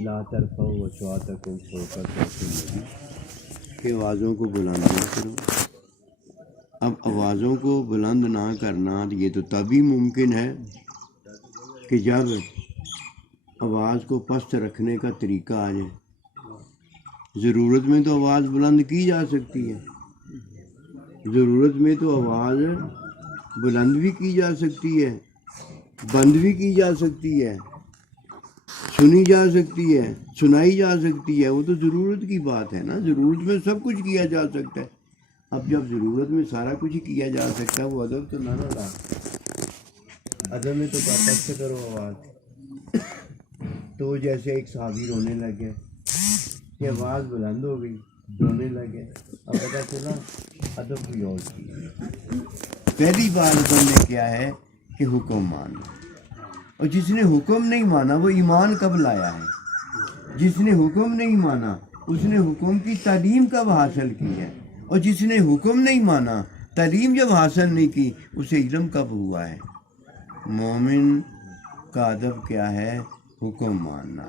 لا ترفعوا اصواتکم فوق صوت النبی کہ آوازوں کو بلند نہ کرو. اب آوازوں کو بلند نہ کرنا یہ تو تبھی ممکن ہے کہ جب آواز کو پست رکھنے کا طریقہ آ جائے. ضرورت میں تو آواز بلند کی جا سکتی ہے، ضرورت میں تو آواز بلند بھی کی جا سکتی ہے، بند بھی کی جا سکتی ہے، سنی جا سکتی ہے، سنائی جا سکتی ہے. وہ تو ضرورت کی بات ہے نا. ضرورت میں سب کچھ کیا جا سکتا ہے. اب جب ضرورت میں سارا کچھ کیا جا سکتا ہے وہ ادب تو نہ رہا. ادب میں تو پست کرو آواز. تو جیسے ایک صحابی رونے لگ گئے کہ آواز بلند ہو گئی، رونے لگ گئے. اب پتہ چلا ادب کوئی اور چیز ہے. پہلی بات ادب میں کیا ہے کہ حکم ماننا. اور جس نے حکم نہیں مانا وہ ایمان کب لایا ہے؟ جس نے حکم نہیں مانا اس نے حکم کی تعلیم کب حاصل کی ہے؟ اور جس نے حکم نہیں مانا، تعلیم جب حاصل نہیں کی، اسے علم کب ہوا ہے؟ مومن کا ادب کیا ہے؟ حکم ماننا.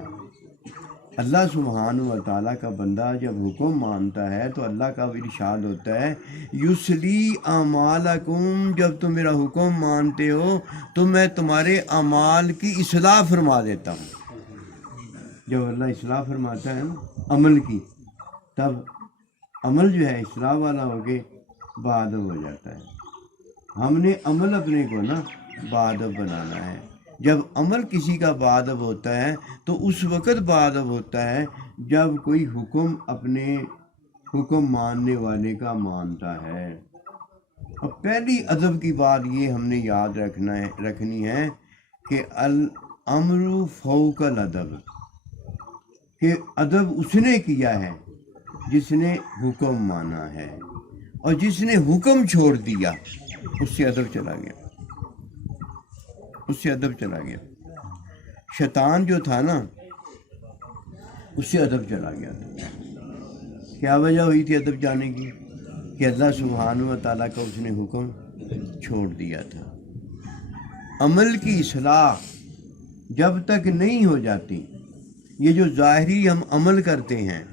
اللہ سبحانہ و تعالیٰ کا بندہ جب حکم مانتا ہے تو اللہ کا ارشاد ہوتا ہے یصلی اعمالکم، جب تم میرا حکم مانتے ہو تو میں تمہارے اعمال کی اصلاح فرما دیتا ہوں. جب اللہ اصلاح فرماتا ہے نا عمل کی، تب عمل جو ہے اصلاح والا ہو کے بادب ہو جاتا ہے. ہم نے عمل اپنے کو نا بادب بنانا ہے. جب عمل کسی کا بادب ہوتا ہے تو اس وقت بادب ہوتا ہے جب کوئی حکم اپنے حکم ماننے والے کا مانتا ہے. اور پہلی ادب کی بات یہ ہم نے یاد رکھنی ہے کہ الامر فوق الادب، کہ ادب اس نے کیا ہے جس نے حکم مانا ہے، اور جس نے حکم چھوڑ دیا اس سے ادب چلا گیا، اس سے ادب چلا گیا. شیطان جو تھا نا اس سے ادب چلا گیا تھا. کیا وجہ ہوئی تھی ادب جانے کی؟ کہ اللہ سبحانہ و تعالیٰ کا اس نے حکم چھوڑ دیا تھا. عمل کی اصلاح جب تک نہیں ہو جاتی، یہ جو ظاہری ہم عمل کرتے ہیں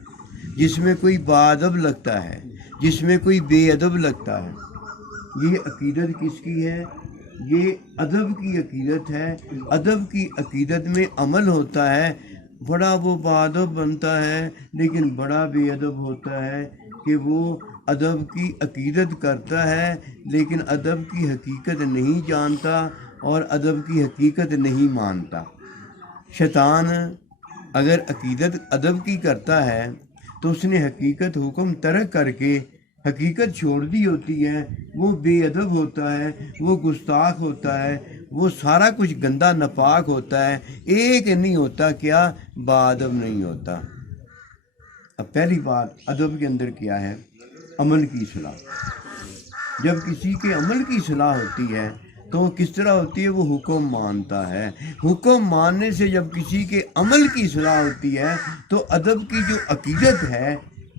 جس میں کوئی باادب لگتا ہے، جس میں کوئی بے ادب لگتا ہے، یہ عقیدت کس کی ہے؟ یہ ادب کی عقیدت ہے. ادب کی عقیدت میں عمل ہوتا ہے، بڑا وہ باادب بنتا ہے لیکن بڑا بے ادب ہوتا ہے کہ وہ ادب کی عقیدت کرتا ہے لیکن ادب کی حقیقت نہیں جانتا اور ادب کی حقیقت نہیں مانتا. شیطان اگر عقیدت ادب کی کرتا ہے تو اس نے حقیقت حکم ترک کر کے حقیقت چھوڑ دی ہوتی ہے. وہ بے ادب ہوتا ہے، وہ گستاخ ہوتا ہے، وہ سارا کچھ گندا ناپاک ہوتا ہے. ایک نہیں ہوتا کیا؟ باادب نہیں ہوتا. اب پہلی بات ادب کے اندر کیا ہے؟ عمل کی اصلاح. جب کسی کے عمل کی اصلاح ہوتی ہے تو وہ کس طرح ہوتی ہے؟ وہ حکم مانتا ہے. حکم ماننے سے جب کسی کے عمل کی اصلاح ہوتی ہے تو ادب کی جو عقیدت ہے،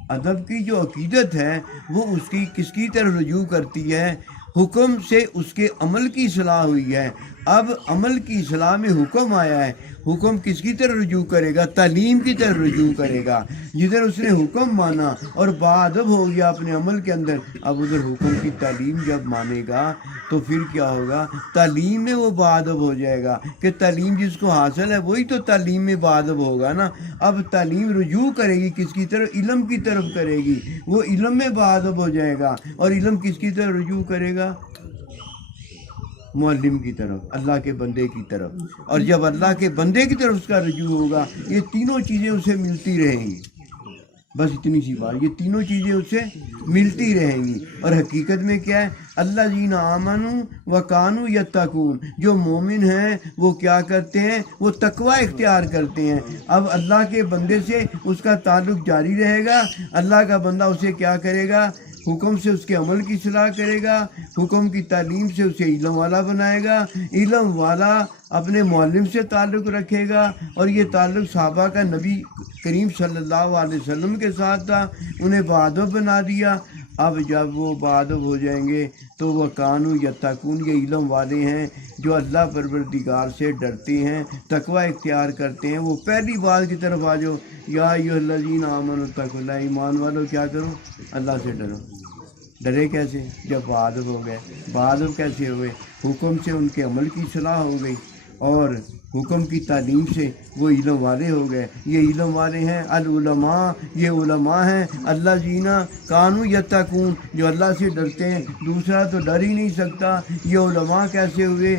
ادب کی جو عقیدت ہے وہ اس کی کس کی طرف رجوع کرتی ہے؟ حکم سے اس کے عمل کی اصلاح ہوئی ہے. اب عمل کی اصلاح میں حکم آیا ہے، حکم کس کی طرف رجوع کرے گا؟ تعلیم کی طرف رجوع کرے گا. جدھر اس نے حکم مانا اور باادب ہو گیا اپنے عمل کے اندر، اب ادھر حکم کی تعلیم جب مانے گا تو پھر کیا ہوگا؟ تعلیم میں وہ باادب ہو جائے گا. کہ تعلیم جس کو حاصل ہے وہی تو تعلیم میں باادب ہوگا نا. اب تعلیم رجوع کرے گی کس کی طرف؟ علم کی طرف کرے گی. وہ علم میں باادب ہو جائے گا. اور علم کس کی طرف رجوع کرے گا؟ معلم کی طرف، اللہ کے بندے کی طرف. اور جب اللہ کے بندے کی طرف اس کا رجوع ہوگا یہ تینوں چیزیں اسے ملتی رہیں گی. بس اتنی سی بات، یہ تینوں چیزیں اسے ملتی رہیں گی. اور حقیقت میں کیا ہے؟ الذین آمنوا وکانوا یتقون، جو مومن ہیں وہ کیا کرتے ہیں؟ وہ تقوی اختیار کرتے ہیں. اب اللہ کے بندے سے اس کا تعلق جاری رہے گا. اللہ کا بندہ اسے کیا کرے گا؟ حکم سے اس کے عمل کی اصلاح کرے گا، حکم کی تعلیم سے اسے علم والا بنائے گا. علم والا اپنے معلم سے تعلق رکھے گا. اور یہ تعلق صحابہ کا نبی کریم صلی اللہ علیہ وسلم کے ساتھ تھا، انہیں باادب بنا دیا. اب جب وہ بادب ہو جائیں گے تو وہ کانو یتقون، یہ علم والے ہیں جو اللہ پروردگار سے ڈرتے ہیں، تقوی اختیار کرتے ہیں۔ وہ پہلی بات کی طرف آ جاؤ، یا ایھا الذین آمنوا اتقوا اللہ، ایمان والو کیا کرو؟ اللہ سے ڈرو۔ ڈرے کیسے؟ جب بادب ہو گئے۔ بادب کیسے ہوئے؟ حکم سے ان کے عمل کی اصلاح ہو گئی، اور حکم کی تعلیم سے وہ علم والے ہو گئے۔ یہ علم والے ہیں العلماء، یہ علماء ہیں اللہ جینا کانو یتقون، جو اللہ سے ڈرتے ہیں۔ دوسرا تو ڈر ہی نہیں سکتا۔ یہ علماء کیسے ہوئے؟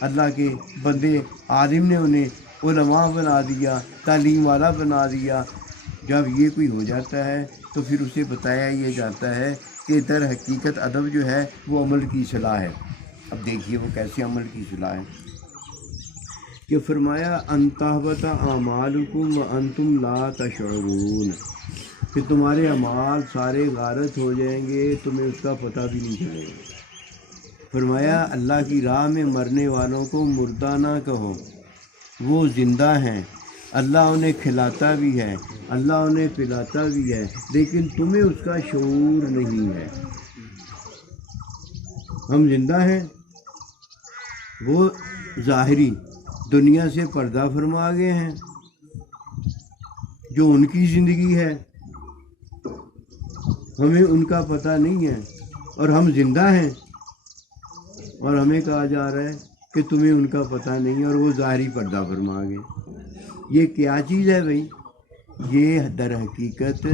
اللہ کے بندے عالم نے انہیں علماء بنا دیا، تعلیم والا بنا دیا۔ جب یہ کوئی ہو جاتا ہے تو پھر اسے بتایا یہ جاتا ہے کہ در حقیقت ادب جو ہے وہ عمل کی اصلاح ہے۔ اب دیکھیے وہ کیسے عمل کی اصلاح ہے کہ فرمایا ان تحبط اعمالکم وانتم لا تشعرون، کہ تمہارے اعمال سارے غارت ہو جائیں گے، تمہیں اس کا پتہ بھی نہیں چلے گا۔ فرمایا اللہ کی راہ میں مرنے والوں کو مردہ نہ کہو، وہ زندہ ہیں، اللہ انہیں کھلاتا بھی ہے، اللہ انہیں پلاتا بھی ہے، لیکن تمہیں اس کا شعور نہیں ہے۔ ہم زندہ ہیں، وہ ظاہری دنیا سے پردہ فرما گئے ہیں، جو ان کی زندگی ہے ہمیں ان کا پتہ نہیں ہے، اور ہم زندہ ہیں اور ہمیں کہا جا رہا ہے کہ تمہیں ان کا پتہ نہیں، اور وہ ظاہری پردہ فرما گئے۔ یہ کیا چیز ہے بھائی؟ یہ در حقیقت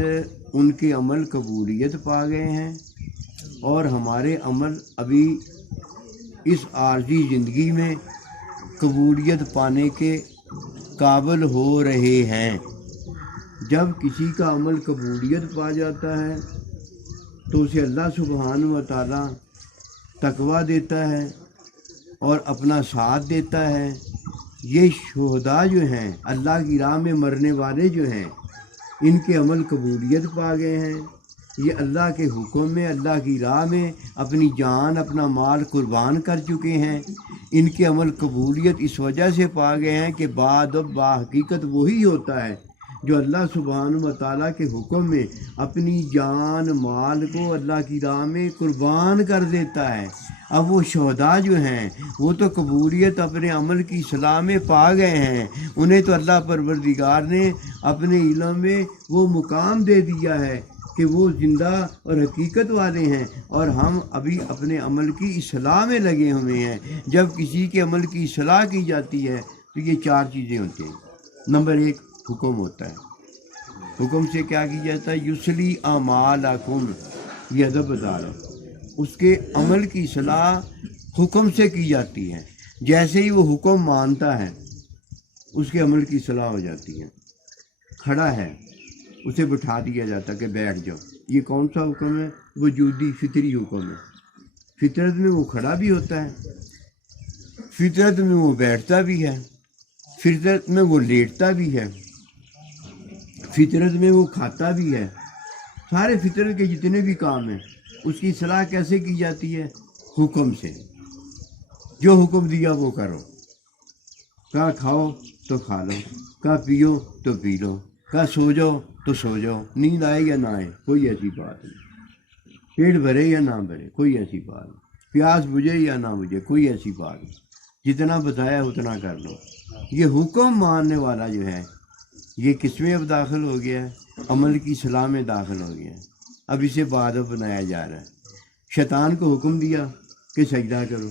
ان کے عمل قبولیت پا گئے ہیں، اور ہمارے عمل ابھی اس عارضی زندگی میں قبولیت پانے کے قابل ہو رہے ہیں۔ جب کسی کا عمل قبولیت پا جاتا ہے تو اسے اللہ سبحانہ و تعالیٰ تقویٰ دیتا ہے اور اپنا ساتھ دیتا ہے۔ یہ شہداء جو ہیں، اللہ کی راہ میں مرنے والے جو ہیں، ان کے عمل قبولیت پا گئے ہیں۔ یہ اللہ کے حکم میں، اللہ کی راہ میں اپنی جان، اپنا مال قربان کر چکے ہیں۔ ان کے عمل قبولیت اس وجہ سے پا گئے ہیں کہ بعد حقیقت وہی ہوتا ہے جو اللہ سبحانہ و تعالیٰ کے حکم میں اپنی جان مال کو اللہ کی راہ میں قربان کر دیتا ہے۔ اب وہ شہداء جو ہیں وہ تو قبولیت اپنے عمل کی اصلاح میں پا گئے ہیں، انہیں تو اللہ پروردگار نے اپنے علم میں وہ مقام دے دیا ہے کہ وہ زندہ اور حقیقت والے ہیں، اور ہم ابھی اپنے عمل کی اصلاح میں لگے ہوئے ہیں۔ جب کسی کے عمل کی اصلاح کی جاتی ہے تو یہ چار چیزیں ہوتی ہیں۔ نمبر ایک، حکم ہوتا ہے۔ حکم سے کیا کی جاتا ہے؟ یصلی اعمالکم، یہ ادب بتا رہا ہے۔ اس کے عمل کی اصلاح حکم سے کی جاتی ہے۔ جیسے ہی وہ حکم مانتا ہے اس کے عمل کی اصلاح ہو جاتی ہے۔ کھڑا ہے، اسے بٹھا دیا جاتا ہے کہ بیٹھ جاؤ۔ یہ کون سا حکم ہے؟ وجودی فطری حکم ہے۔ فطرت میں وہ کھڑا بھی ہوتا ہے، فطرت میں وہ بیٹھتا بھی ہے، فطرت میں وہ لیٹتا بھی ہے، فطرت میں وہ کھاتا بھی ہے۔ سارے فطرت کے جتنے بھی کام ہیں اس کی اصلاح کیسے کی جاتی ہے؟ حکم سے۔ جو حکم دیا وہ کرو، کہا کھاؤ تو کھا لو، کہا پیو تو پی لو، کہا سو جاؤ تو سو جاؤ، نیند آئے یا نہ آئے کوئی ایسی بات نہیں، پیٹ بھرے یا نہ بھرے کوئی ایسی بات نہیں، پیاس بجھے یا نہ بجھے کوئی ایسی بات نہیں، جتنا بتایا اتنا کر لو۔ یہ حکم ماننے والا جو ہے یہ کس میں اب داخل ہو گیا ہے؟ عمل کی اصلاح میں داخل ہو گیا ہے۔ اب اسے بادب بنایا جا رہا ہے۔ شیطان کو حکم دیا کہ سجدہ کرو،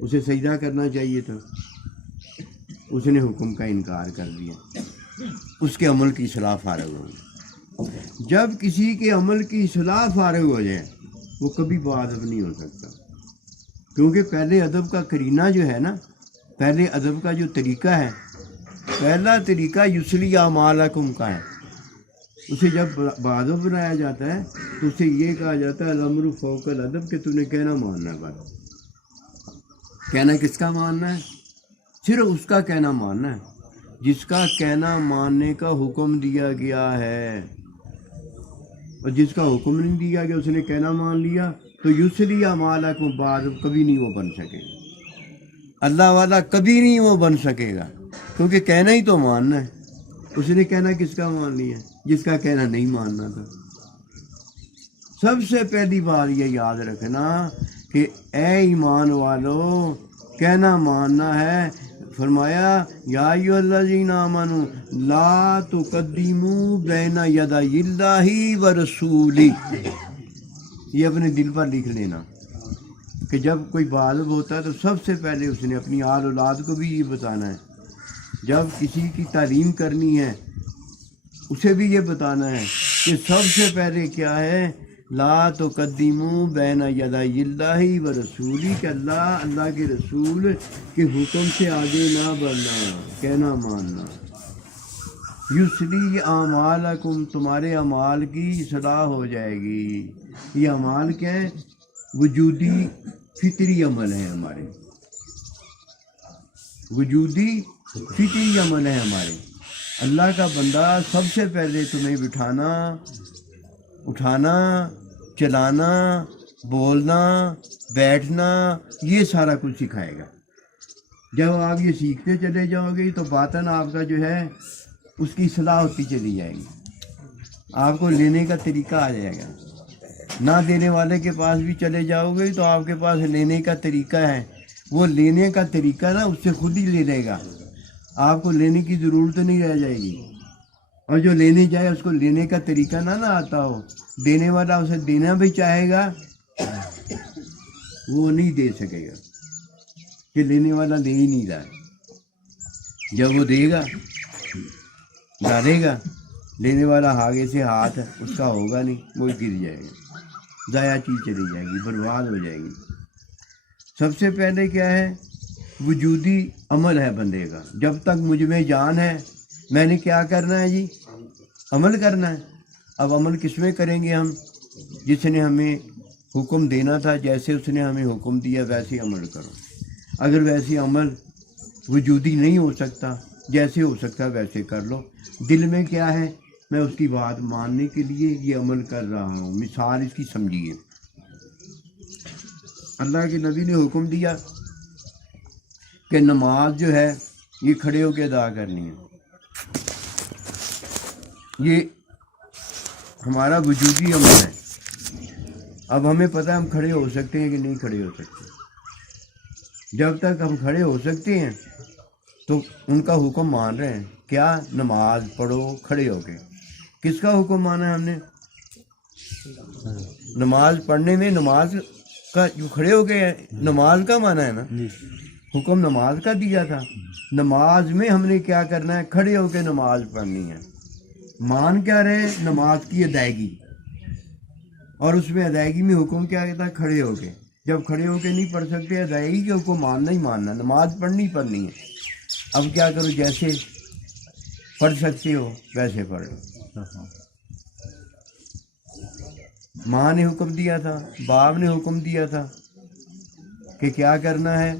اسے سجدہ کرنا چاہیے تھا، اس نے حکم کا انکار کر دیا، اس کے عمل کی اصلاح فارغ ہو گئی۔ جب کسی کے عمل کی اصلاح فارغ ہو جائے وہ کبھی بادب نہیں ہو سکتا، کیونکہ پہلے ادب کا کرینہ جو ہے نا، پہلے ادب کا جو طریقہ ہے، پہلا طریقہ یصلی اعمالکم کا ہے۔ اسے جب بادب بنایا جاتا ہے تو اسے یہ کہا جاتا ہے الامر فوق الادب، کہ تم نے کہنا ماننا ہے۔ بات کہنا کس کا ماننا ہے؟ صرف اس کا کہنا ماننا ہے جس کا کہنا ماننے کا حکم دیا گیا ہے، اور جس کا حکم نہیں دیا گیا اس نے کہنا مان لیا تو یصلی اعمالکم بادب کبھی نہیں وہ بن سکے گا، اللہ والا کبھی نہیں وہ بن سکے گا، کیونکہ کہنا ہی تو ماننا ہے۔ اس نے کہنا کس کا مان لیا؟ جس کا کہنا نہیں ماننا تھا۔ سب سے پہلی بات یہ یاد رکھنا کہ اے ایمان والو کہنا ماننا ہے. فرمایا یا ایھا الذین آمنوا لا تقدموا بین یدی اللہ ورسولہ. یہ اپنے دل پر لکھ لینا کہ جب کوئی بالغ ہوتا ہے تو سب سے پہلے اس نے اپنی آل اولاد کو بھی یہ بتانا ہے. جب کسی کی تعلیم کرنی ہے اسے بھی یہ بتانا ہے کہ سب سے پہلے کیا ہے، لا تقدموا بین یدی اللہ ورسولہ، کہ اللہ کے رسول کے حکم سے آگے نہ بڑھنا، کہنا ماننا. یصلح اعمالکم، تمہارے اعمال کی اصلاح ہو جائے گی. یہ اعمال کیا ہے؟ وجودی فطری عمل ہے ہمارے، وجودی فطری عمل ہے ہمارے. اللہ کا بندہ سب سے پہلے تمہیں بٹھانا، اٹھانا، چلانا، بولنا، بیٹھنا، یہ سارا کچھ سکھائے گا. جب آپ یہ سیکھتے چلے جاؤ گے تو باطن آپ کا جو ہے اس کی اصلاح ہوتی چلی جائے گی. آپ کو لینے کا طریقہ آ جائے گا. نہ دینے والے کے پاس بھی چلے جاؤ گے تو آپ کے پاس لینے کا طریقہ ہے. وہ لینے کا طریقہ نا اس سے خود ہی لے لے گا، آپ کو لینے کی ضرورت نہیں رہ جائے گی. اور جو لینے جائے اس کو لینے کا طریقہ نہ آتا ہو، دینے والا اسے دینا بھی چاہے گا وہ نہیں دے سکے گا کہ لینے والا دے ہی نہیں رہا. جب وہ دے گا ڈالے گا، لینے والا آگے سے ہاتھ اس کا ہوگا نہیں، وہ گر جائے گا، ضائع چیز چلی جائے گی، برباد ہو جائے گی. سب سے پہلے کیا ہے؟ وجودی عمل ہے بندے کا. جب تک مجھ میں جان ہے میں نے کیا کرنا ہے جی؟ عمل کرنا ہے. اب عمل کس میں کریں گے ہم؟ جس نے ہمیں حکم دینا تھا، جیسے اس نے ہمیں حکم دیا ویسے عمل کرو. اگر ویسے عمل وجودی نہیں ہو سکتا، جیسے ہو سکتا ویسے کر لو. دل میں کیا ہے؟ میں اس کی بات ماننے کے لیے یہ عمل کر رہا ہوں. مثال اس کی سمجھیے. اللہ کے نبی نے حکم دیا کہ نماز جو ہے یہ کھڑے ہو کے ادا کرنی ہے. یہ ہمارا وجودی عمل ہے. اب ہمیں پتہ ہے ہم کھڑے ہو سکتے ہیں کہ نہیں کھڑے ہو سکتے. جب تک ہم کھڑے ہو سکتے ہیں تو ان کا حکم مان رہے ہیں. کیا؟ نماز پڑھو کھڑے ہو کے. کس کا حکم مانا ہے ہم نے؟ نماز پڑھنے میں نماز کا جو کھڑے ہو کے نماز کا مانا ہے نا، حکم نماز کا دیا تھا. نماز میں ہم نے کیا کرنا ہے؟ کھڑے ہو کے نماز پڑھنی ہے. مان کیا رہے؟ نماز کی ادائیگی. اور اس میں ادائیگی میں حکم کیا تھا؟ کھڑے ہو کے. جب کھڑے ہو کے نہیں پڑھ سکتے، ادائیگی کے حکم ماننا ہی ماننا، نماز پڑھنی پڑھنی ہے. اب کیا کرو؟ جیسے پڑھ سکتے ہو ویسے پڑھ لو. ماں نے حکم دیا تھا، باپ نے حکم دیا تھا کہ کیا کرنا ہے؟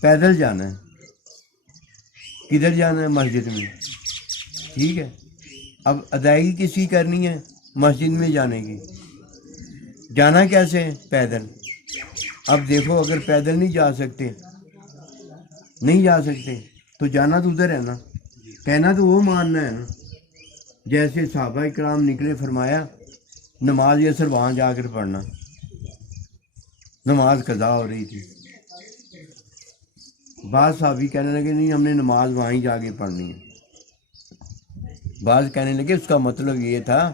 پیدل جانا ہے. کدھر جانا ہے؟ مسجد میں. ٹھیک ہے. اب ادائیگی کس کی کرنی ہے؟ مسجد میں جانے کی. جانا کیسے ہے؟ پیدل. اب دیکھو اگر پیدل نہیں جا سکتے تو جانا تو ادھر ہے نا، کہنا تو وہ ماننا ہے نا. جیسے صحابہ کرام نکلے، فرمایا نماز عصر وہاں جا کر پڑھنا. نماز قضا ہو رہی تھی. بعض صحابی کہنے لگے نہیں ہم نے نماز وہیں جا کے پڑھنی ہے. بعض کہنے لگے اس کا مطلب یہ تھا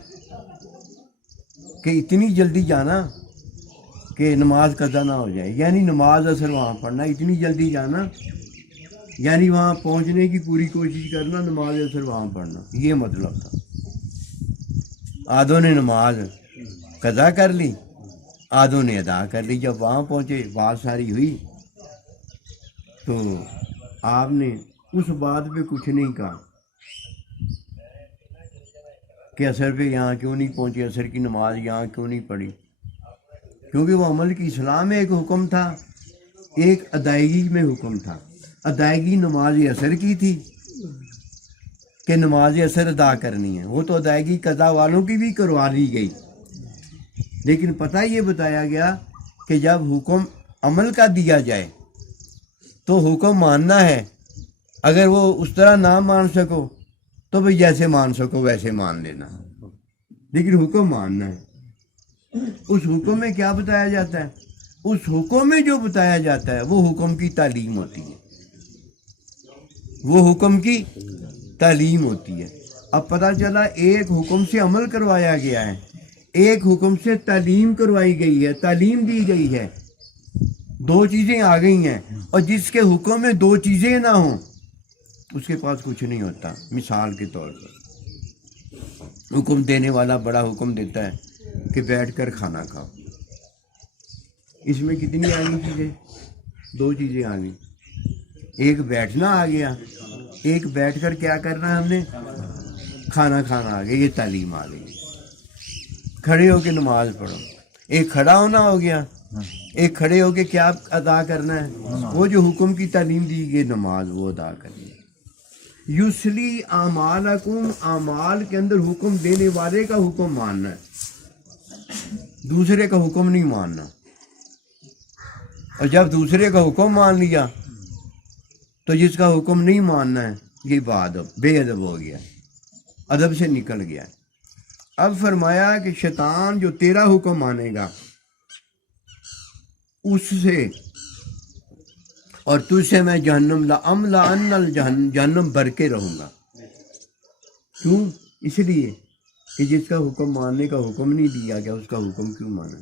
کہ اتنی جلدی جانا کہ نماز قضا نہ ہو جائے، یعنی نماز عصر وہاں پڑھنا. اتنی جلدی جانا یعنی وہاں پہنچنے کی پوری کوشش کرنا، نماز عصر وہاں پڑھنا، یہ مطلب تھا. آدھوں نے نماز قضا کر لی، آدھوں نے ادا کر لی. جب وہاں پہنچے بات ساری ہوئی تو آپ نے اس بات پہ کچھ نہیں کہا کہ عصر پہ یہاں کیوں نہیں پہنچے، عصر کی نماز یہاں کیوں نہیں پڑھی. کیونکہ وہ عمل کی اصلاح میں ایک حکم تھا، ایک ادائیگی میں حکم تھا. ادائیگی نماز عصر کی تھی کہ نماز عصر ادا کرنی ہے. وہ تو ادائیگی قضا والوں کی بھی کروا لی گئی، لیکن پتہ یہ بتایا گیا کہ جب حکم عمل کا دیا جائے تو حکم ماننا ہے. اگر وہ اس طرح نہ مان سکو تو بھئی جیسے مان سکو ویسے مان لینا، لیکن حکم ماننا ہے. اس حکم میں کیا بتایا جاتا ہے؟ اس حکم میں جو بتایا جاتا ہے وہ حکم کی تعلیم ہوتی ہے، وہ حکم کی تعلیم ہوتی ہے۔ اب پتہ چلا ایک حکم سے عمل کروایا گیا ہے، ایک حکم سے تعلیم کروائی گئی ہے، تعلیم دی گئی ہے، دو چیزیں آ گئی ہیں، اور جس کے حکم میں دو چیزیں نہ ہوں اس کے پاس کچھ نہیں ہوتا۔ مثال کے طور پر حکم دینے والا بڑا حکم دیتا ہے کہ بیٹھ کر کھانا کھاؤ، اس میں کتنی آ گئی چیزیں؟ دو چیزیں آ گئی، ایک بیٹھنا آ گیا، ایک بیٹھ کر کیا کرنا ہے ہم نے؟ کھانا کھانا آ گیا، یہ تعلیم آ گئی۔ کھڑے ہو کے نماز پڑھو، ایک کھڑا ہونا ہو گیا، ایک کھڑے ہو کے کیا ادا کرنا ہے؟ وہ جو حکم کی تعلیم دی گئی نماز، وہ ادا کرنی ہے۔ یسلی اعمالکم، اعمال کے اندر حکم دینے والے کا حکم ماننا ہے، دوسرے کا حکم نہیں ماننا۔ اور جب دوسرے کا حکم مان لیا تو جس کا حکم نہیں ماننا ہے یہ بے ادب ہو گیا، ادب سے نکل گیا۔ اب فرمایا کہ شیطان جو تیرا حکم مانے گا اس سے اور تجھ سے میں جہنم جہنم بھر کے رہوں گا۔ کیوں؟ اس لیے کہ جس کا حکم ماننے کا حکم نہیں دیا گیا اس کا حکم کیوں مانا؟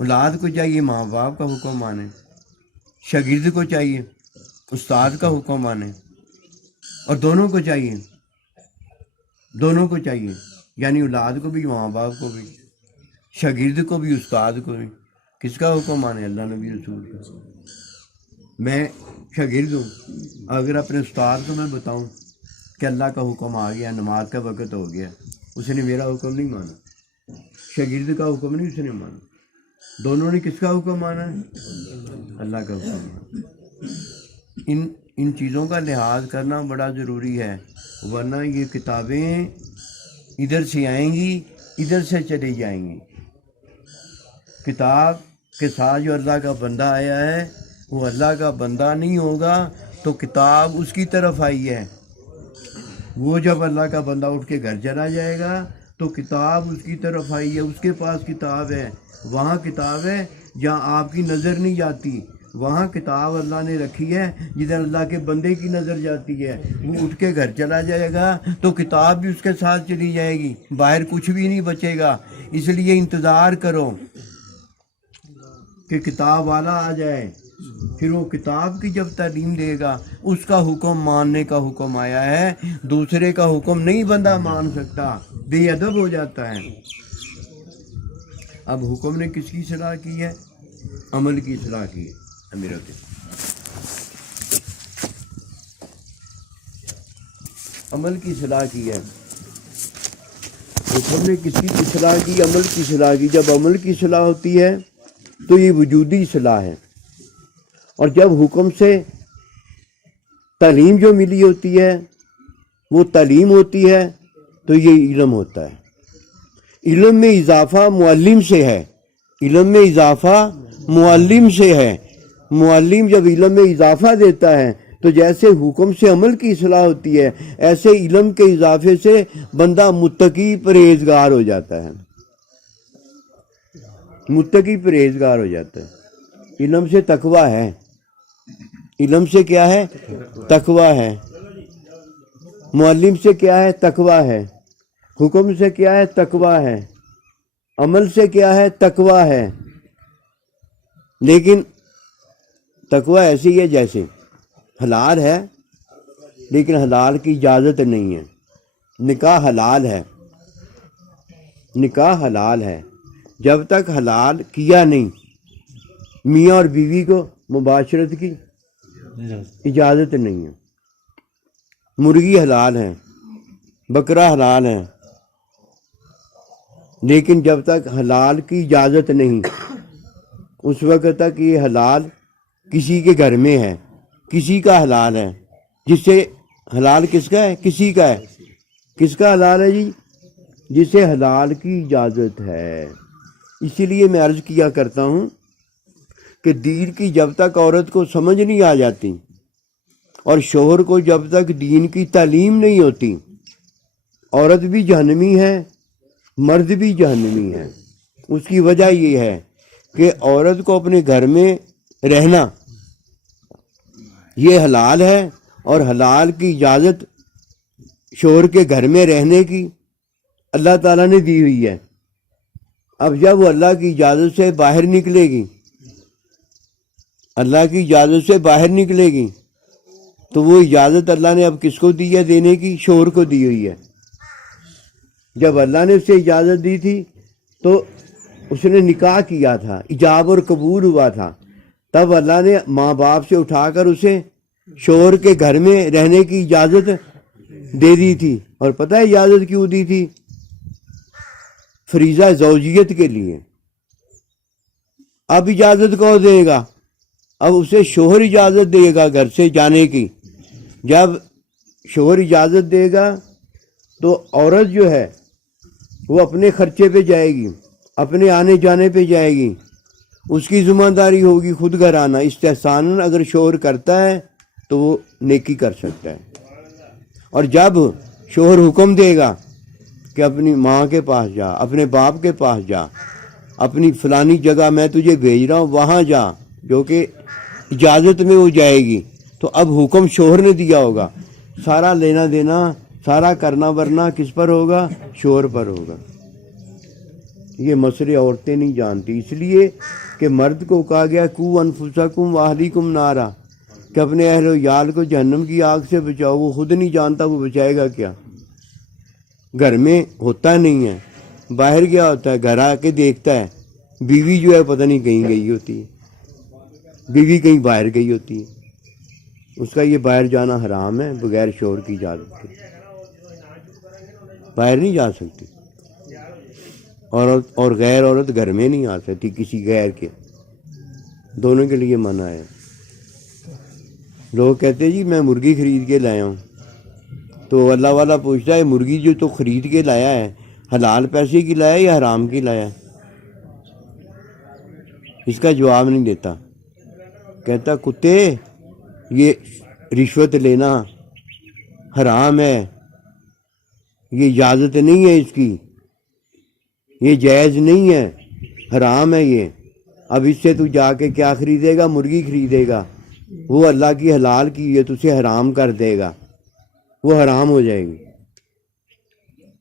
اولاد کو چاہیے ماں باپ کا حکم مانے، شاگرد کو چاہیے استاد کا حکم مانے، اور دونوں کو چاہیے یعنی اولاد کو بھی، ماں باپ کو بھی، شاگرد کو بھی، استاد کو بھی۔ کس کا حکم مانے؟ اللہ نبی رسول کا۔ میں شاگرد ہوں، اگر اپنے استاد کو میں بتاؤں کہ اللہ کا حکم آ گیا، نماز کا وقت ہو گیا، اس نے میرا حکم نہیں مانا، شاگرد کا حکم نہیں اس نے مانا، دونوں نے کس کا حکم مانا ہے؟ اللہ کا حکم مانا۔ ان چیزوں کا لحاظ کرنا بڑا ضروری ہے، ورنہ یہ کتابیں ادھر سے آئیں گی ادھر سے چلی جائیں گی۔ کتاب کے ساتھ جو اللہ کا بندہ آیا ہے وہ اللہ کا بندہ نہیں ہوگا تو کتاب اس کی طرف آئی ہے، وہ جب اللہ کا بندہ اٹھ کے گھر چلا جائے گا تو کتاب اس کی طرف آئی ہے، اس کے پاس کتاب ہے، وہاں کتاب ہے جہاں آپ کی نظر نہیں جاتی، وہاں کتاب اللہ نے رکھی ہے جدھر اللہ کے بندے کی نظر جاتی ہے۔ وہ اٹھ کے گھر چلا جائے گا تو کتاب بھی اس کے ساتھ چلی جائے گی، باہر کچھ بھی نہیں بچے گا۔ اس لیے انتظار کرو کہ کتاب والا آ جائے، پھر وہ کتاب کی جب تعلیم دے گا، اس کا حکم ماننے کا حکم آیا ہے، دوسرے کا حکم نہیں بندہ مان سکتا، بے ادب ہو جاتا ہے۔ اب حکم نے کس کی اصلاح کی ہے؟ عمل کی اصلاح کی ہے۔ عمل کی اصلاح کی ہے، حکم نے کس کی اصلاح کی؟ عمل کی اصلاح کی۔ جب عمل کی اصلاح ہوتی ہے تو یہ وجودی اصلاح ہے، اور جب حکم سے تعلیم جو ملی ہوتی ہے وہ تعلیم ہوتی ہے تو یہ علم ہوتا ہے۔ علم میں اضافہ معلم سے ہے، علم میں اضافہ معلم سے ہے۔ معلم جب علم میں اضافہ دیتا ہے تو جیسے حکم سے عمل کی اصلاح ہوتی ہے، ایسے علم کے اضافے سے بندہ متقی پرہیزگار ہو جاتا ہے، متقی پرہیزگار ہو جاتا ہے۔ علم سے تقویٰ ہے، علم سے کیا ہے؟ تقویٰ ہے۔ معلم سے کیا ہے؟ تقویٰ ہے۔ حکم سے کیا ہے؟ تقویٰ ہے۔ عمل سے کیا ہے؟ تقویٰ ہے۔ لیکن تقویٰ ایسی ہے جیسے حلال ہے لیکن حلال کی اجازت نہیں ہے۔ نکاح حلال ہے، نکاح حلال ہے، جب تک حلال کیا نہیں، میاں اور بیوی کو مباشرت کی اجازت نہیں ہے۔ مرغی حلال ہے، بکرا حلال ہے، لیکن جب تک حلال کی اجازت نہیں اس وقت تک یہ حلال کسی کے گھر میں ہے، کسی کا حلال ہے۔ جس سے حلال کس کا ہے؟ کسی کا ہے۔ کس کا حلال ہے جی؟ جسے حلال کی اجازت ہے۔ اسی لیے میں عرض کیا کرتا ہوں کہ دین کی جب تک عورت کو سمجھ نہیں آ جاتی اور شوہر کو جب تک دین کی تعلیم نہیں ہوتی عورت بھی جہنمی ہے، مرد بھی جہنمی ہے۔ اس کی وجہ یہ ہے کہ عورت کو اپنے گھر میں رہنا یہ حلال ہے، اور حلال کی اجازت شوہر کے گھر میں رہنے کی اللہ تعالیٰ نے دی ہوئی ہے۔ اب جب وہ اللہ کی اجازت سے باہر نکلے گی، اللہ کی اجازت سے باہر نکلے گی، تو وہ اجازت اللہ نے اب کس کو دی ہے دینے کی؟ شوہر کو دی ہوئی ہے۔ جب اللہ نے اسے اجازت دی تھی تو اس نے نکاح کیا تھا، ایجاب اور قبول ہوا تھا، تب اللہ نے ماں باپ سے اٹھا کر اسے شوہر کے گھر میں رہنے کی اجازت دے دی تھی۔ اور پتہ ہے اجازت کیوں دی تھی؟ فریضہ زوجیت کے لیے۔ اب اجازت کون دے گا؟ اب اسے شوہر اجازت دے گا گھر سے جانے کی۔ جب شوہر اجازت دے گا تو عورت جو ہے وہ اپنے خرچے پہ جائے گی، اپنے آنے جانے پہ جائے گی، اس کی ذمہ داری ہوگی خود گھر آنا۔ استحسان اگر شوہر کرتا ہے تو وہ نیکی کر سکتا ہے۔ اور جب شوہر حکم دے گا کہ اپنی ماں کے پاس جا، اپنے باپ کے پاس جا، اپنی فلانی جگہ میں تجھے بھیج رہا ہوں وہاں جا، جو کہ اجازت میں وہ جائے گی، تو اب حکم شوہر نے دیا ہوگا، سارا لینا دینا، سارا کرنا ورنا کس پر ہوگا؟ شوہر پر ہوگا۔ یہ مسئلے عورتیں نہیں جانتی، اس لیے کہ مرد کو کہا گیا کو انفسکم واہلیکم نارا، کہ اپنے اہل و عیال کو جہنم کی آگ سے بچاؤ۔ وہ خود نہیں جانتا وہ بچائے گا کیا، گھر میں ہوتا نہیں ہے، باہر گیا ہوتا ہے، گھر آ کے دیکھتا ہے بیوی جو ہے پتہ نہیں کہیں گئی ہوتی ہے، بیوی کہیں باہر گئی ہوتی ہے، اس کا یہ باہر جانا حرام ہے بغیر شوہر کی اجازت کے، باہر نہیں جا سکتی، اور غیر عورت گھر میں نہیں آ سکتی کسی غیر کے، دونوں کے لیے منع ہے۔ لوگ کہتے ہیں جی میں مرغی خرید کے لایا ہوں، تو اللہ والا پوچھتا ہے مرغی جو تو خرید کے لایا ہے حلال پیسے کی لایا یا حرام کی لایا؟ اس کا جواب نہیں دیتا، کہتا کتے یہ رشوت لینا حرام ہے، یہ اجازت نہیں ہے اس کی، یہ جائز نہیں ہے، حرام ہے یہ۔ اب اس سے تو جا کے کیا خریدے گا؟ مرغی خریدے گا، وہ اللہ کی حلال کی ہے تو اسے حرام کر دے گا، وہ حرام ہو جائے گی،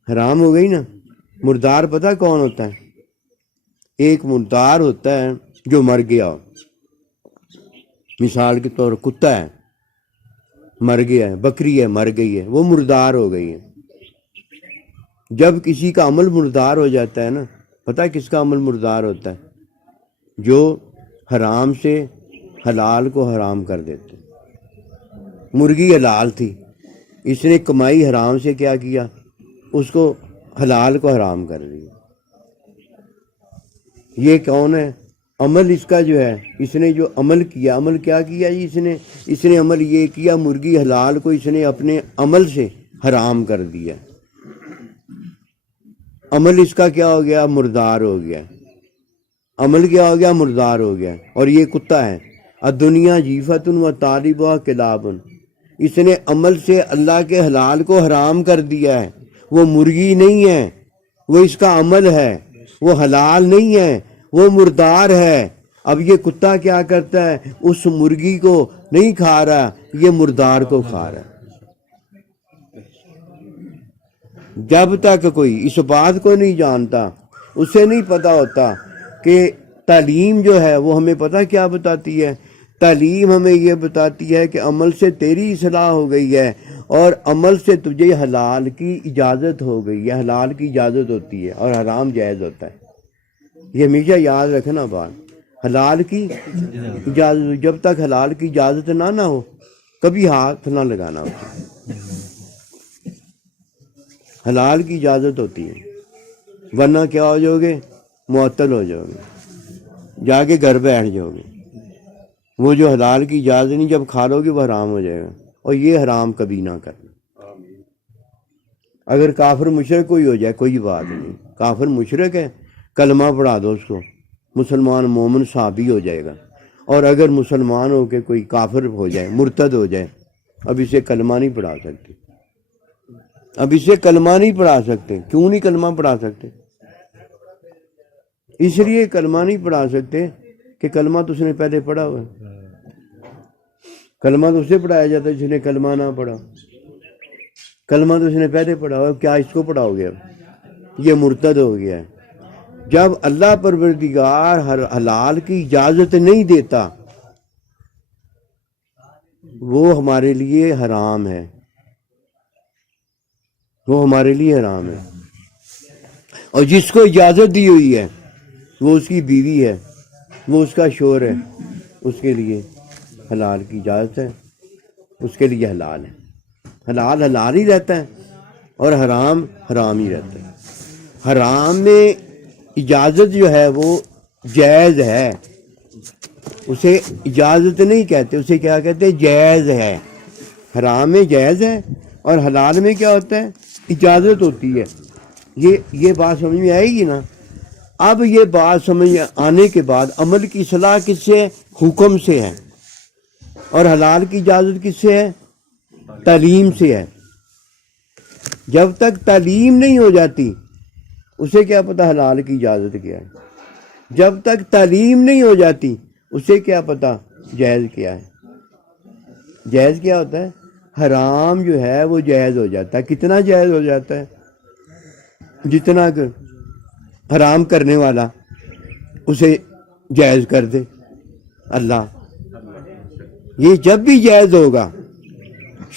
حرام ہو گئی نا۔ مردار پتہ کون ہوتا ہے؟ ایک مردار ہوتا ہے جو مر گیا ہو، مثال کے طور کتا ہے مر گیا ہے، بکری ہے مر گئی ہے، وہ مردار ہو گئی ہے۔ جب کسی کا عمل مردار ہو جاتا ہے نا، پتہ کس کا عمل مردار ہوتا ہے؟ جو حرام سے حلال کو حرام کر دیتے۔ مرغی حلال تھی، اس نے کمائی حرام سے کیا کیا؟ اس کو حلال کو حرام کر دیا۔ یہ کون ہے؟ عمل اس کا جو ہے، اس نے جو عمل کیا، عمل کیا کیا جی؟ اس نے عمل یہ کیا، مرغی حلال کو اس نے اپنے عمل سے حرام کر دیا۔ عمل اس کا کیا ہو گیا؟ مردار ہو گیا۔ عمل کیا ہو گیا؟ مردار ہو گیا۔ اور یہ کتا ہے، الدنیا جیفت و طالبہ کلاب، اس نے عمل سے اللہ کے حلال کو حرام کر دیا ہے۔ وہ مرغی نہیں ہے، وہ اس کا عمل ہے، وہ حلال نہیں ہے، وہ مردار ہے۔ اب یہ کتا کیا کرتا ہے؟ اس مرغی کو نہیں کھا رہا، یہ مردار کو کھا رہا ہے۔ جب تک کوئی اس بات کو نہیں جانتا، اسے نہیں پتا ہوتا کہ تعلیم جو ہے وہ ہمیں پتہ کیا بتاتی ہے؟ تعلیم ہمیں یہ بتاتی ہے کہ عمل سے تیری اصلاح ہو گئی ہے، اور عمل سے تجھے حلال کی اجازت ہو گئی ہے۔ حلال کی اجازت ہوتی ہے اور حرام جائز ہوتا ہے، یہ ہمیشہ یاد رکھنا بات۔ حلال کی اجازت، جب تک حلال کی اجازت نہ ہو کبھی ہاتھ نہ لگانا اسے۔ حلال کی اجازت ہوتی ہے، ورنہ کیا ہو جاؤ گے؟ معطل ہو جاؤ گے، جا کے گھر بیٹھ جاؤ گے۔ وہ جو حلال کی اجازت نہیں، جب کھا لو گے وہ حرام ہو جائے گا، اور یہ حرام کبھی نہ کرنا۔ اگر کافر مشرک کوئی ہو جائے کوئی بات نہیں، کافر مشرک ہے کلمہ پڑھا دو اس کو، مسلمان مومن صحابی ہو جائے گا۔ اور اگر مسلمان ہو کے کوئی کافر ہو جائے، مرتد ہو جائے، اب اسے کلمہ نہیں پڑھا سکتی، اب اسے کلمہ نہیں پڑھا سکتے. کیوں نہیں کلمہ پڑھا سکتے؟ اس لیے کلمہ نہیں پڑھا سکتے کہ کلمہ تو اس نے پہلے پڑھا ہوا ہے. کلمہ تو اسے پڑھایا جاتا ہے جس نے کلمہ نہ پڑھا. کلمہ تو اس نے پہلے پڑھا ہوا ہے. کیا اس کو پڑھاؤ گے؟ اب یہ مرتد ہو گیا ہے. جب اللہ پروردگار حلال کی اجازت نہیں دیتا وہ ہمارے لیے حرام ہے. وہ ہمارے لیے حرام ہے. اور جس کو اجازت دی ہوئی ہے وہ اس کی بیوی ہے, وہ اس کا شوہر ہے, اس کے لیے حلال کی اجازت ہے, اس کے لیے حلال ہے. حلال حلال ہی رہتا ہے اور حرام حرام ہی رہتا ہے. حرام میں اجازت جو ہے وہ جائز ہے, اسے اجازت نہیں کہتے, اسے کیا کہتے ہیں؟ جائز ہے. حرام میں جائز ہے اور حلال میں کیا ہوتا ہے؟ اجازت ہوتی ہے. یہ بات سمجھ میں آئے گی نا؟ اب یہ بات سمجھ آنے کے بعد عمل کی اصلاح کس سے ہے؟ حکم سے ہے. اور حلال کی اجازت کس سے ہے؟ تعلیم سے ہے. جب تک تعلیم نہیں ہو جاتی اسے کیا پتہ حلال کی اجازت کیا ہے. جب تک تعلیم نہیں ہو جاتی اسے کیا پتہ جائز کیا ہے. جائز کیا ہوتا ہے؟ حرام جو ہے وہ جائز ہو جاتا ہے. کتنا جائز ہو جاتا ہے؟ جتنا کہ حرام کرنے والا اسے جائز کر دے اللہ. یہ جب بھی جائز ہوگا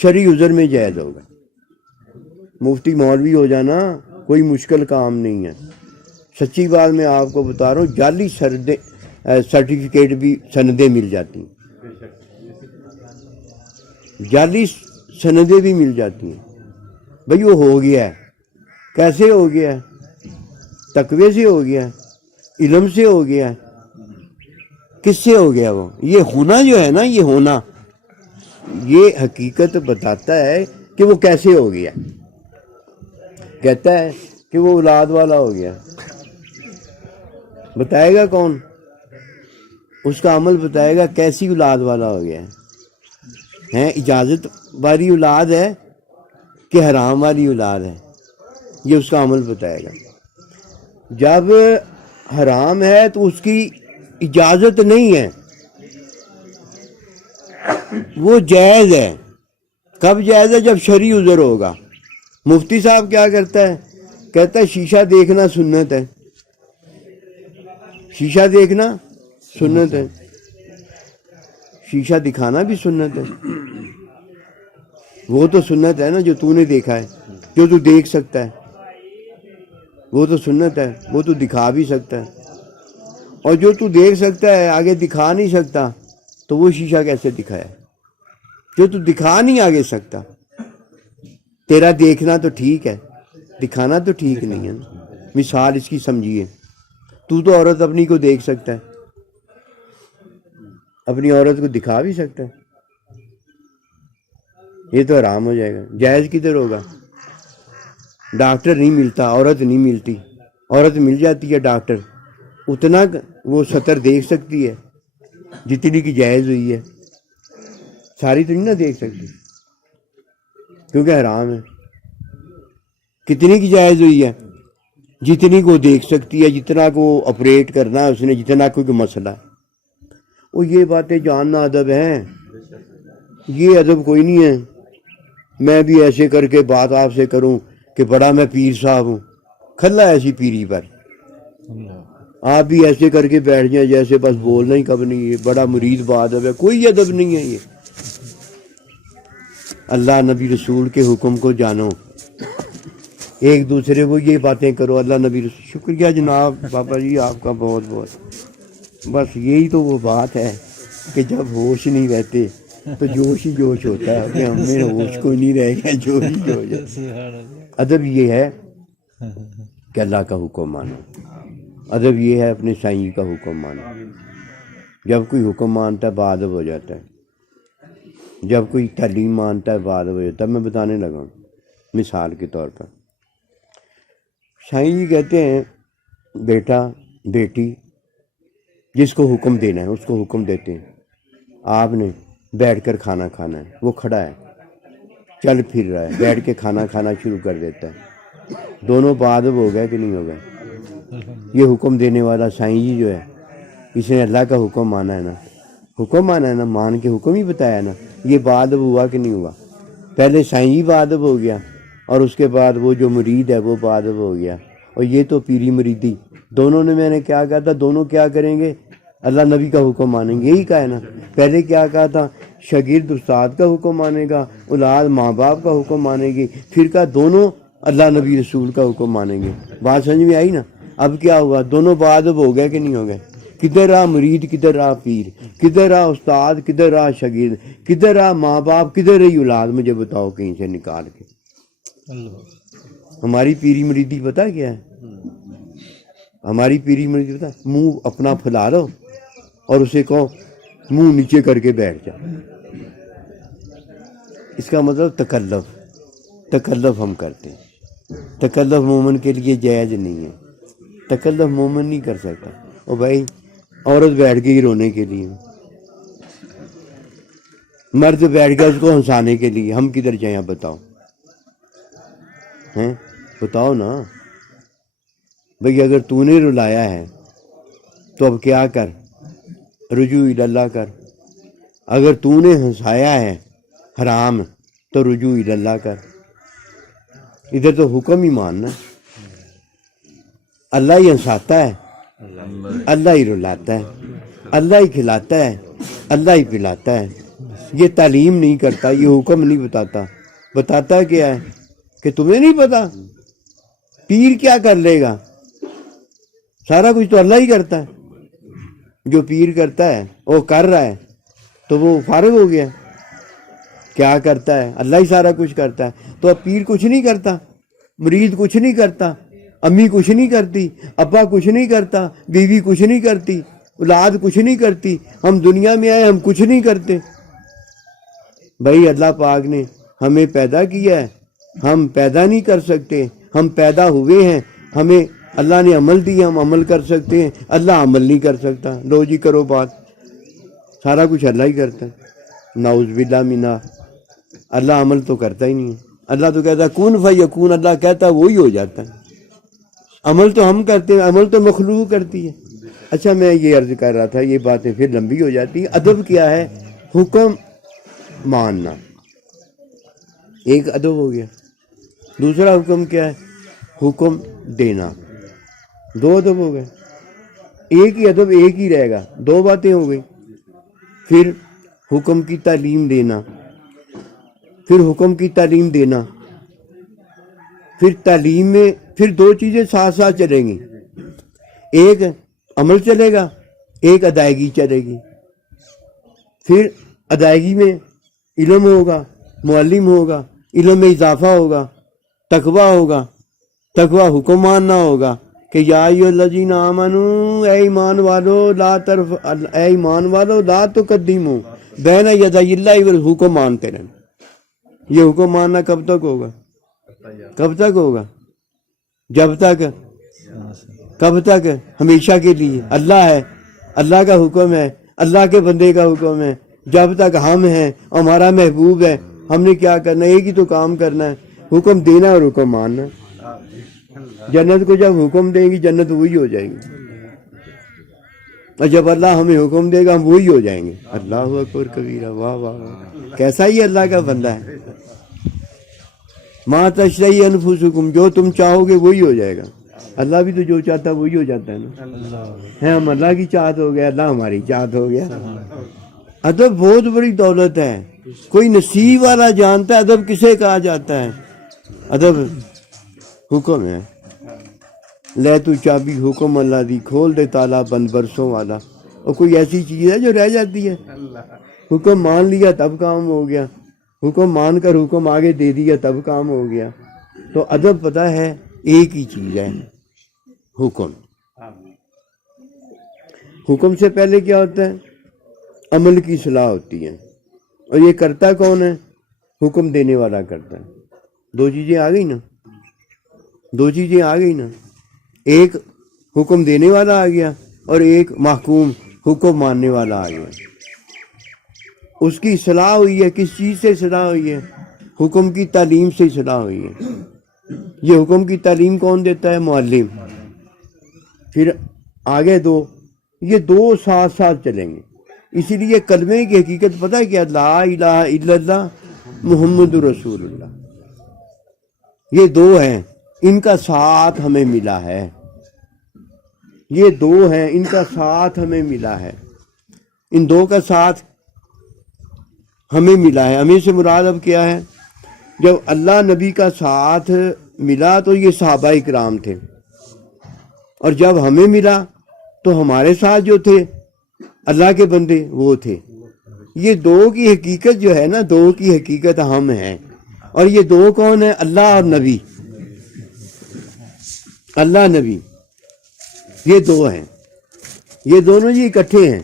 شرعی عذر میں جائز ہوگا. مفتی مولوی ہو جانا کوئی مشکل کام نہیں ہے. سچی بات میں آپ کو بتا رہا ہوں, جعلی سرٹیفکیٹ بھی سندیں مل جاتی ہیں, جعلی سندیں بھی مل جاتی ہیں. بھئی وہ ہو گیا ہے. کیسے ہو گیا ہے؟ تقوی سے ہو گیا ہے, علم سے ہو گیا ہے. کس سے ہو گیا وہ؟ یہ ہونا جو ہے نا, یہ ہونا, یہ حقیقت بتاتا ہے کہ وہ کیسے ہو گیا. کہتا ہے کہ وہ اولاد والا ہو گیا. بتائے گا کون؟ اس کا عمل بتائے گا کیسی اولاد والا ہو گیا ہے. اجازت والی اولاد ہے کہ حرام والی اولاد ہے, یہ اس کا عمل بتائے گا. جب حرام ہے تو اس کی اجازت نہیں ہے, وہ جائز ہے. کب جائز ہے؟ جب شرعی عذر ہوگا. مفتی صاحب کیا کرتا ہے؟ کہتا ہے شیشہ دیکھنا سنت ہے. شیشہ دیکھنا سنت ہے. شیشہ دکھانا بھی سنت ہے. وہ تو سنت ہے نا جو تو نے دیکھا ہے, جو تو دیکھ سکتا ہے, وہ تو سنت ہے. وہ تو دکھا بھی سکتا ہے. اور جو تو دیکھ سکتا ہے آگے دکھا نہیں سکتا تو وہ شیشہ کیسے دکھایا؟ جو تو دکھا نہیں آگے سکتا. تیرا دیکھنا تو ٹھیک ہے, دکھانا تو ٹھیک نہیں ہے نا. مثال اس کی سمجھیے, تو عورت اپنی کو دیکھ سکتا ہے, اپنی عورت کو دکھا بھی سکتا ہے. یہ تو حرام ہو جائے گا. جائز کدھر ہوگا؟ ڈاکٹر نہیں ملتا, عورت نہیں ملتی. عورت مل جاتی ہے ڈاکٹر, اتنا وہ سطر دیکھ سکتی ہے جتنی کی جائز ہوئی ہے. ساری تو نہیں نا دیکھ سکتی کیونکہ حرام ہے. کتنی کی جائز ہوئی ہے؟ جتنی کو دیکھ سکتی ہے, جتنا کو آپریٹ کرنا ہے اس نے, جتنا کوئی مسئلہ ہے. وہ یہ باتیں جاننا ادب ہیں. یہ ادب کوئی نہیں ہے. میں بھی ایسے کر کے بات آپ سے کروں کہ بڑا میں پیر صاحب ہوں, کھلا ایسی پیری پر. آپ بھی ایسے کر کے بیٹھ جائیں جیسے بس بولنا ہی کب نہیں ہے, بڑا مرید بات ہے. کوئی ادب نہیں ہے. یہ اللہ نبی رسول کے حکم کو جانو, ایک دوسرے کو یہ باتیں کرو. اللہ نبی رسول. شکریہ جناب بابا جی آپ کا بہت بہت. بس یہی تو وہ بات ہے کہ جب ہوش نہیں رہتے تو جوش ہی جوش ہوتا ہے کہ ہم میں ہوش کوئی نہیں رہے گا, جوش ہی جوش. ادب یہ ہے کہ اللہ کا حکم مانو. ادب یہ ہے اپنے سائیں کا حکم مانو. جب کوئی حکم مانتا ہے بادب ہو جاتا ہے. جب کوئی تعلیم مانتا ہے بادب ہو جاتا ہے. میں بتانے لگا ہوں مثال کے طور پر. سائیں جی کہتے ہیں بیٹا بیٹی جس کو حکم دینا ہے اس کو حکم دیتے ہیں. آپ نے بیٹھ کر کھانا کھانا ہے, وہ کھڑا ہے. چل پھر رہا ہے، بیٹھ کے کھانا کھانا شروع کر دیتا ہے، دونوں بادب ہو گئے کہ نہیں ہو گئے؟ یہ حکم دینے والا سائیں جی جو ہے، اس نے اللہ کا حکم مانا ہے نا، حکم مانا ہے نا، مان کے حکم ہی بتایا نا، یہ بادب ہوا کہ نہیں ہوا؟ پہلے سائیں جی بادب ہو گیا اور اس کے بعد وہ جو مرید ہے وہ بادب ہو گیا، اور یہ تو پیری مریدی دونوں نے، میں نے کیا کہا تھا، دونوں کیا کریں گے؟ اللہ نبی کا حکم مانیں گے، یہی کہا ہے نا۔ پہلے کیا کہا تھا؟ شاگرد استاد کا حکم مانے گا، اولاد ماں باپ کا حکم مانے گی، پھر کہا دونوں اللہ نبی رسول کا حکم مانیں گے۔ بات سمجھ میں آئی نا؟ اب کیا ہوا؟ دونوں بادب ہو گئے کہ نہیں ہو گئے؟ کدھر رہا مرید، کدھر رہا پیر، کدھر رہا استاد، کدھر رہا شاگرد، کدھر رہا ماں باپ، کدھر رہی اولاد؟ مجھے بتاؤ کہیں سے نکال کے۔ ہماری پیری مریدی پتہ کیا ہے؟ ہماری پیری مریدی پتہ، منہ اپنا پھیلا لو اور اسے کہو منہ نیچے کر کے بیٹھ جا، اس کا مطلب تکلف ہم کرتے ہیں۔ تکلف مومن کے لیے جائز نہیں ہے، تکلف مومن نہیں کر سکتا۔ اور بھائی عورت بیٹھ گئی رونے کے لیے، مرد بیٹھ گیا اس کو ہنسانے کے لیے، ہم کدھر جائیں؟ آپ بتاؤ ہیں، بتاؤ نا بھئی، اگر تو نے رلایا ہے تو اب کیا کر؟ رجوع اللہ کر۔ اگر تو نے ہنسایا ہے حرام تو رجوع اللہ کر۔ ادھر تو حکم ہی ماننا، اللہ ہی ہنساتا ہے، اللہ ہی رلاتا ہے، اللہ ہی کھلاتا ہے، اللہ ہی پلاتا ہے۔ یہ تعلیم نہیں کرتا، یہ حکم نہیں بتاتا۔ بتاتا کیا ہے کہ تمہیں نہیں پتا؟ پیر کیا کر لے گا؟ سارا کچھ تو اللہ ہی کرتا ہے۔ جو پیر کرتا ہے وہ کر رہا ہے تو وہ فارغ ہو گیا۔ کیا کرتا ہے؟ اللہ ہی سارا کچھ کرتا ہے۔ تو اب پیر کچھ نہیں کرتا، مرید کچھ نہیں کرتا، امی کچھ نہیں کرتی، ابا کچھ نہیں کرتا، بیوی کچھ نہیں کرتی، اولاد کچھ نہیں کرتی، ہم دنیا میں آئے ہم کچھ نہیں کرتے۔ بھائی اللہ پاک نے ہمیں پیدا کیا ہے، ہم پیدا نہیں کر سکتے، ہم پیدا ہوئے ہیں، ہمیں اللہ نے عمل دیا، ہم عمل کر سکتے ہیں، اللہ عمل نہیں کر سکتا۔ لو جی کرو بات، سارا کچھ اللہ ہی کرتا ہے۔ نعوذ باللہ منہ، اللہ عمل تو کرتا ہی نہیں ہے۔ اللہ تو کہتا ہے کون فیکون، اللہ کہتا ہے وہی ہو جاتا ہے۔ عمل تو ہم کرتے ہیں، عمل تو مخلوق کرتی ہے۔ اچھا میں یہ عرض کر رہا تھا، یہ باتیں پھر لمبی ہو جاتی ہیں۔ ادب کیا ہے؟ حکم ماننا، ایک ادب ہو گیا۔ دوسرا حکم کیا ہے؟ حکم دینا، دو ادب ہو گئے۔ ایک ہی ادب ایک ہی رہے گا، دو باتیں ہو گئی۔ پھر حکم کی تعلیم دینا، پھر حکم کی تعلیم دینا، پھر تعلیم میں پھر دو چیزیں ساتھ ساتھ چلیں گی، ایک عمل چلے گا، ایک ادائیگی چلے گی۔ پھر ادائیگی میں علم ہوگا، معلم ہوگا، علم میں اضافہ ہوگا، تقویٰ ہوگا، تقویٰ حکم ماننا ہوگا کہ یا ایھا الذین آمنوا، اے ایمان والو لا تقدموا بین یدی اللہ، حکم مانتے رہنا۔ یہ حکم ماننا کب تک ہوگا؟ کب تک ہوگا؟ جب تک، کب تک؟ ہمیشہ کے لیے۔ اللہ ہے، اللہ کا حکم ہے، اللہ کے بندے کا حکم ہے۔ جب تک ہم ہیں، ہمارا محبوب ہے، ہم نے کیا کرنا ہے؟ ایک ہی تو کام کرنا ہے، حکم دینا اور حکم ماننا۔ جنت کو جب حکم دیں گی جنت وہی ہو جائے گی، اور جب اللہ ہمیں حکم دے گا ہم وہی ہو جائیں گے۔ اللہ اکبر کبیرہ، واہ واہ واہ، کیسا ہی اللہ کا بندہ ہے۔ ما تشتہی انفسکم، جو تم چاہو گے وہی ہو جائے گا۔ اللہ بھی تو جو چاہتا ہے وہی ہو جاتا ہے نا۔ ہے ہم اللہ کی چاہت ہو گیا، اللہ ہماری چاہت ہو گیا۔ ادب بہت بڑی دولت ہے، کوئی نصیب والا جانتا ہے ادب کسے کہا جاتا ہے۔ ادب حکم ہے، لے تو چابی حکم اللہ دی، کھول دے تالا بند برسوں والا۔ اور کوئی ایسی چیز ہے جو رہ جاتی ہے؟ حکم مان لیا تب کام ہو گیا، حکم مان کر حکم آگے دے دیا تب کام ہو گیا۔ تو ادب پتہ ہے ایک ہی چیز ہے، حکم۔ حکم سے پہلے کیا ہوتا ہے؟ عمل کی اصلاح ہوتی ہے، اور یہ کرتا کون ہے؟ حکم دینے والا کرتا ہے۔ دو چیزیں آ گئی نا، دو چیزیں آ گئی نا، ایک حکم دینے والا آ گیا اور ایک محکوم حکم ماننے والا آ گیا۔ اس کی اصلاح ہوئی ہے، کس چیز سے اصلاح ہوئی ہے؟ حکم کی تعلیم سے اصلاح ہوئی ہے۔ یہ حکم کی تعلیم کون دیتا ہے؟ معلم۔ پھر آگے دو، یہ دو ساتھ ساتھ چلیں گے۔ اسی لیے کلمے کی حقیقت پتہ ہے کیا؟ لا الہ الا اللہ محمد رسول اللہ۔ یہ دو ہیں، ان کا ساتھ ہمیں ملا ہے، یہ دو ہیں، ان کا ساتھ ہمیں ملا ہے، ان دو کا ساتھ ہمیں ملا ہے۔ ہمیں سے مراد اب کیا ہے؟ جب اللہ نبی کا ساتھ ملا تو یہ صحابہ اکرام تھے، اور جب ہمیں ملا تو ہمارے ساتھ جو تھے اللہ کے بندے وہ تھے۔ یہ دو کی حقیقت جو ہے نا، دو کی حقیقت ہم ہیں، اور یہ دو کون ہیں؟ اللہ اور نبی، اللہ نبی، یہ دو ہیں، یہ دونوں جی اکٹھے ہیں۔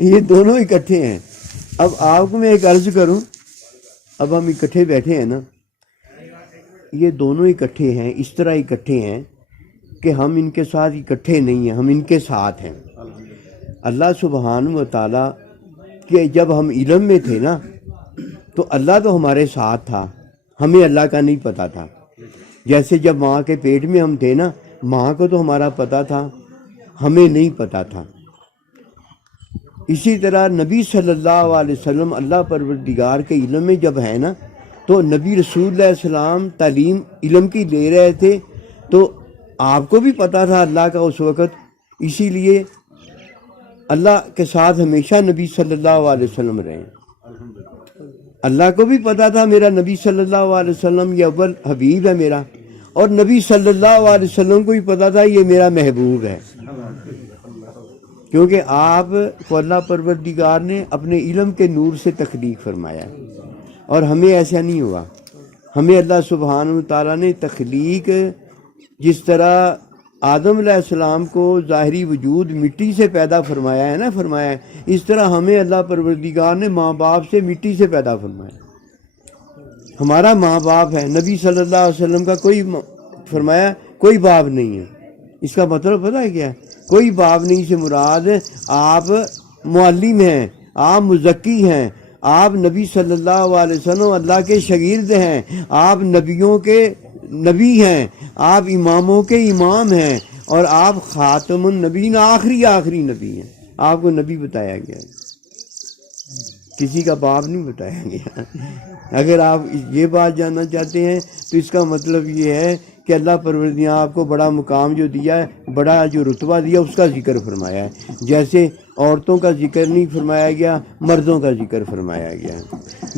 یہ دونوں اکٹھے ہیں۔ اب آپ کو میں ایک عرض کروں، اب ہم اکٹھے بیٹھے ہیں نا، یہ دونوں اکٹھے ہیں، اس طرح اکٹھے ہیں کہ ہم ان کے ساتھ اکٹھے نہیں ہیں، ہم ان کے ساتھ ہیں۔ اللہ سبحانہ و تعالیٰ کہ جب ہم علم میں تھے نا تو اللہ تو ہمارے ساتھ تھا، ہمیں اللہ کا نہیں پتہ تھا۔ جیسے جب ماں کے پیٹ میں ہم تھے نا، ماں کو تو ہمارا پتہ تھا، ہمیں نہیں پتہ تھا۔ اسی طرح نبی صلی اللہ علیہ وسلم اللہ پروردگار کے علم میں جب ہے نا، تو نبی رسول اللہ علیہ السلام تعلیم علم کی لے رہے تھے، تو آپ کو بھی پتہ تھا اللہ کا اس وقت، اسی لیے اللہ کے ساتھ ہمیشہ نبی صلی اللہ علیہ وسلم رہے۔ اللہ کو بھی پتہ تھا میرا نبی صلی اللہ علیہ وسلم یہ اول حبیب ہے میرا، اور نبی صلی اللہ علیہ وسلم کو بھی پتہ تھا یہ میرا محبوب ہے، کیونکہ آپ کو اللہ پروردگار نے اپنے علم کے نور سے تخلیق فرمایا، اور ہمیں ایسا نہیں ہوا۔ ہمیں اللہ سبحانہ تعالیٰ نے تخلیق جس طرح آدم علیہ السلام کو ظاہری وجود مٹی سے پیدا فرمایا ہے نا، فرمایا ہے، اس طرح ہمیں اللہ پروردگار نے ماں باپ سے مٹی سے پیدا فرمایا۔ ہمارا ماں باپ ہے، نبی صلی اللہ علیہ وسلم کا کوئی فرمایا کوئی باپ نہیں ہے۔ اس کا مطلب پتہ ہے کیا؟ کوئی باپ نہیں سے مراد آپ معلم ہیں، آپ مزکی ہیں، آپ نبی صلی اللہ علیہ وسلم اللہ کے شاگرد ہیں، آپ نبیوں کے نبی ہیں، آپ اماموں کے امام ہیں، اور آپ خاتم النبیین آخری نبی ہیں۔ آپ کو نبی بتایا گیا ہے، کسی کا باپ نہیں بتایا گیا۔ اگر آپ یہ بات جاننا چاہتے ہیں تو اس کا مطلب یہ ہے کہ اللہ پروردگار آپ کو بڑا مقام جو دیا ہے، بڑا جو رتبہ دیا، اس کا ذکر فرمایا ہے۔ جیسے عورتوں کا ذکر نہیں فرمایا گیا، مردوں کا ذکر فرمایا گیا ہے۔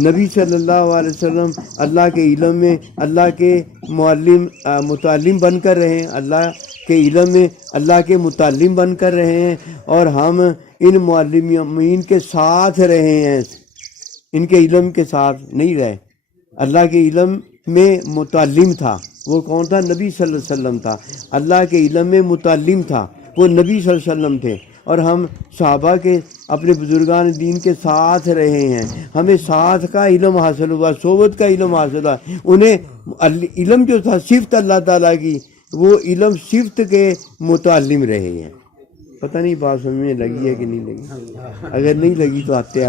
نبی صلی اللہ علیہ وسلم اللہ کے علم میں اللہ کے متعلم بن کر رہے ہیں، اللہ کے علم میں اللہ کے متعلم بن کر رہے ہیں، اور ہم ان معلمین کے ساتھ رہے ہیں، ان کے علم کے ساتھ نہیں رہے۔ اللہ کے علم میں متعلم تھا، وہ کون تھا؟ نبی صلی اللہ علیہ وسلم تھا۔ اللہ کے علم میں متعلم تھا، وہ نبی صلی اللہ علیہ وسلم تھے، اور ہم صحابہ کے اپنے بزرگان دین کے ساتھ رہے ہیں۔ ہمیں ساتھ کا علم حاصل ہوا، صحبت کا علم حاصل ہوا۔ انہیں علم جو تھا صفت اللہ تعالیٰ کی، وہ علم صفت کے متعلم رہے ہیں۔ پتہ نہیں بات سمجھ میں لگی ہے کہ نہیں لگی؟ اگر نہیں لگی تو آتے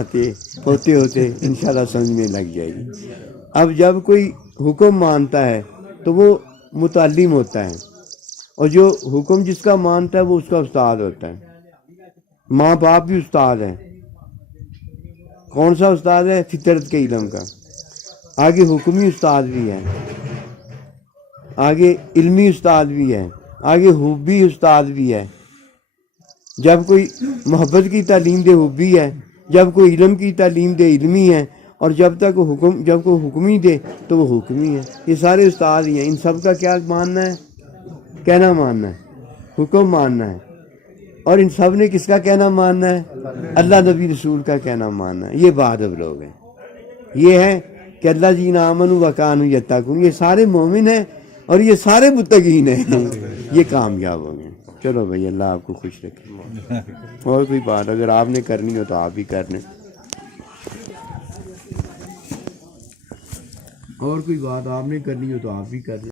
ہوتے انشاءاللہ سمجھ میں لگ جائے گی۔ اب جب کوئی حکم مانتا ہے تو وہ متعلم ہوتا ہے، اور جو حکم جس کا مانتا ہے وہ اس کا استاد ہوتا ہے۔ ماں باپ بھی استاد ہیں۔ کون سا استاد ہے؟ فطرت کے علم کا۔ آگے حکمی استاد بھی ہے، آگے علمی استاد بھی ہے، آگے حبی استاد بھی ہے۔ جب کوئی محبت کی تعلیم دے حبی ہے، جب کوئی علم کی تعلیم دے علمی ہے، اور جب کوئی حکمی دے تو وہ حکمی ہے۔ یہ سارے استاد ہی ہیں۔ ان سب کا کیا ماننا ہے؟ کہنا ماننا ہے، حکم ماننا ہے۔ اور ان سب نے کس کا کہنا ماننا ہے؟ اللہ نبی رسول کا کہنا ماننا ہے۔ یہ بادب لوگ ہیں۔ یہ ہے کہ اللہ جین آمنوا وکانوا یتقون، یہ سارے مومن ہیں اور یہ سارے متقین ہیں، یہ کامیاب ہوں گے۔ چلو بھائی، اللہ آپ کو خوش رکھے۔ اور کوئی بات اگر آپ نے کرنی ہو تو آپ بھی کر لیں، اور کوئی بات آپ نے کرنی ہو تو آپ بھی کر لیں۔